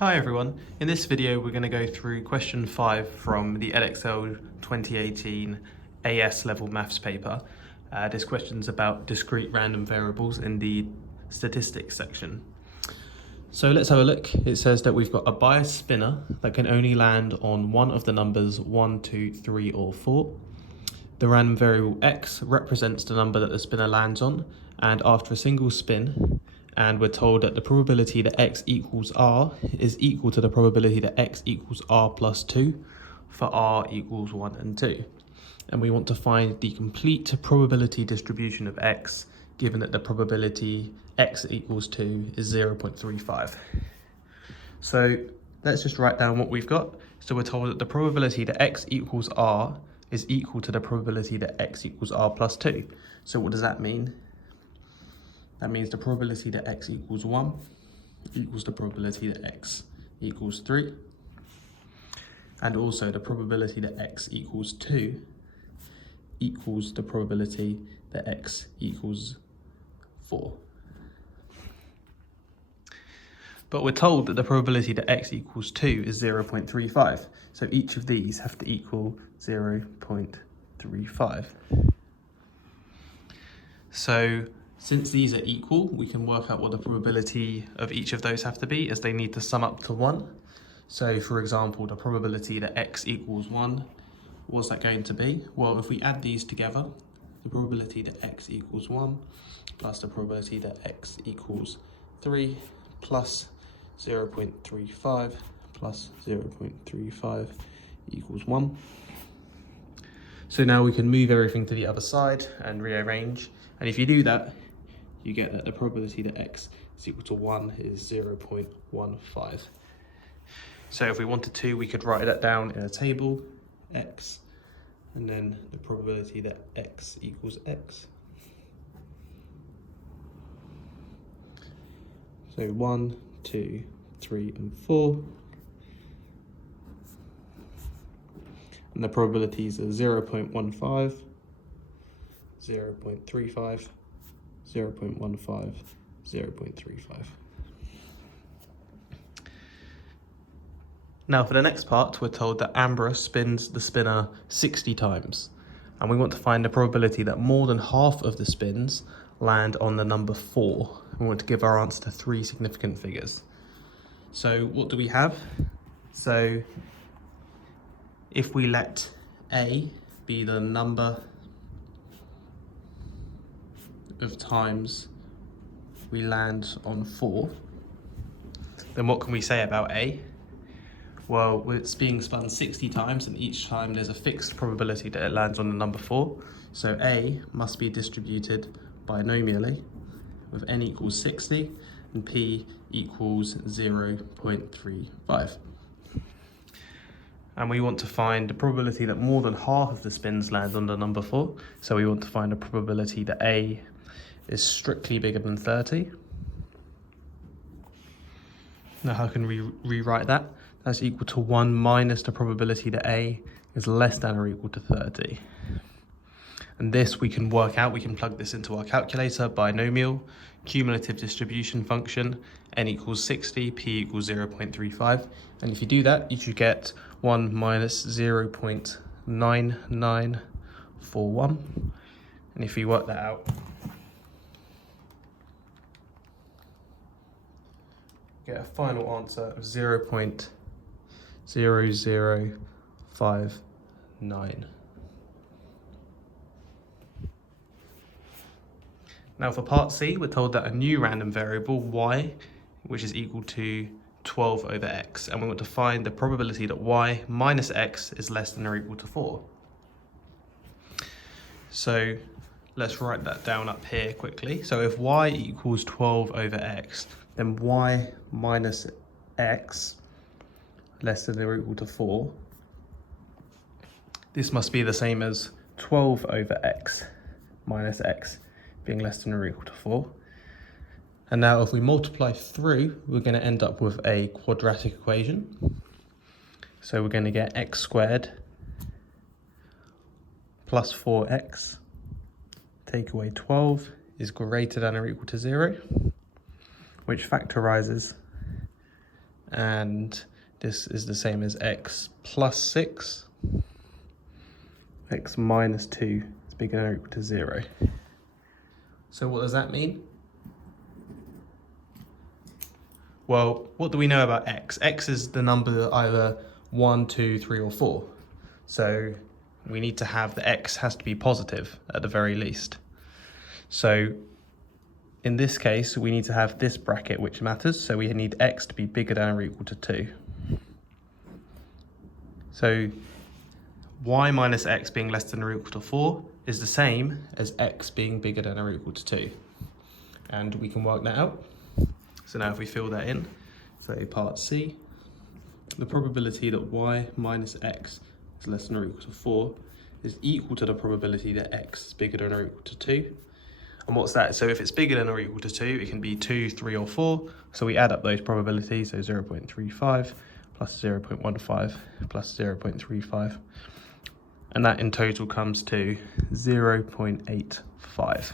Hi everyone, in this video we're going to go through question 5 from the Edexcel 2018 AS level maths paper. This question's about discrete random variables in the statistics section. So let's have a look. It says that we've got a biased spinner that can only land on one of the numbers 1, 2, 3 or 4. The random variable x represents the number that the spinner lands on, and after a single spin, and we're told that the probability that x equals r is equal to the probability that x equals r plus 2 for r equals 1 and 2. And we want to find the complete probability distribution of x given that the probability x equals 2 is 0.35. So let's just write down what we've got. So we're told that the probability that x equals r is equal to the probability that x equals r plus 2. So what does that mean? That means the probability that x equals 1 equals the probability that x equals 3. And also the probability that x equals 2 equals the probability that x equals 4. But we're told that the probability that x equals 2 is 0.35. So each of these have to equal 0.35. So since these are equal, we can work out what the probability of each of those have to be, as they need to sum up to 1. So for example, the probability that x equals 1, what's that going to be? Well, if we add these together, the probability that x equals 1 plus the probability that x equals 3 plus 0.35 plus 0.35 equals 1. So now we can move everything to the other side and rearrange. And if you do that, you get that the probability that x is equal to 1 is 0.15. So if we wanted to, we could write that down in a table, x, and then the probability that x equals x. So 1, 2, 3, and 4. And the probabilities are 0.15, 0.35, 0.15, 0.35. Now for the next part, we're told that Amber spins the spinner 60 times. And we want to find the probability that more than half of the spins land on the number 4. We want to give our answer to 3 significant figures. So what do we have? So if we let A be the number of times we land on 4, then what can we say about A? Well, it's being spun 60 times, and each time there's a fixed probability that it lands on the number 4. So A must be distributed binomially with n equals 60 and P equals 0.35. And we want to find the probability that more than half of the spins land on the number 4. So we want to find a probability that A is strictly bigger than 30. Now how can we rewrite that? That's equal to 1 minus the probability that A is less than or equal to 30. And this we can work out, we can plug this into our calculator, binomial, cumulative distribution function, n equals 60, p equals 0.35. And if you do that, you should get 1 minus 0.9941. And if you work that out, get a final answer of 0.0059. Now for part C, we're told that a new random variable, y, which is equal to 12 over x, and we want to find the probability that y minus x is less than or equal to 4. So let's write that down up here quickly. So if y equals 12 over x, then y minus x less than or equal to 4. This must be the same as 12 over x minus x being less than or equal to 4. And now if we multiply through, we're going to end up with a quadratic equation. So we're going to get x squared plus 4x, take away 12, is greater than or equal to 0, which factorizes and this is the same as x plus 6. X minus 2 is bigger than or equal to 0. So what does that mean? Well, what do we know about x? X is the number either 1, 2, 3, or 4. So we need to have the x has to be positive at the very least. So in this case, we need to have this bracket which matters. So we need x to be bigger than or equal to 2. So y minus x being less than or equal to 4 is the same as x being bigger than or equal to 2. And we can work that out. So now if we fill that in, so part C, the probability that y minus x is less than or equal to 4 is equal to the probability that x is bigger than or equal to 2. And what's that? So if it's bigger than or equal to 2, it can be 2, 3, or 4. So we add up those probabilities, so 0.35 plus 0.15 plus 0.35. And that in total comes to 0.85.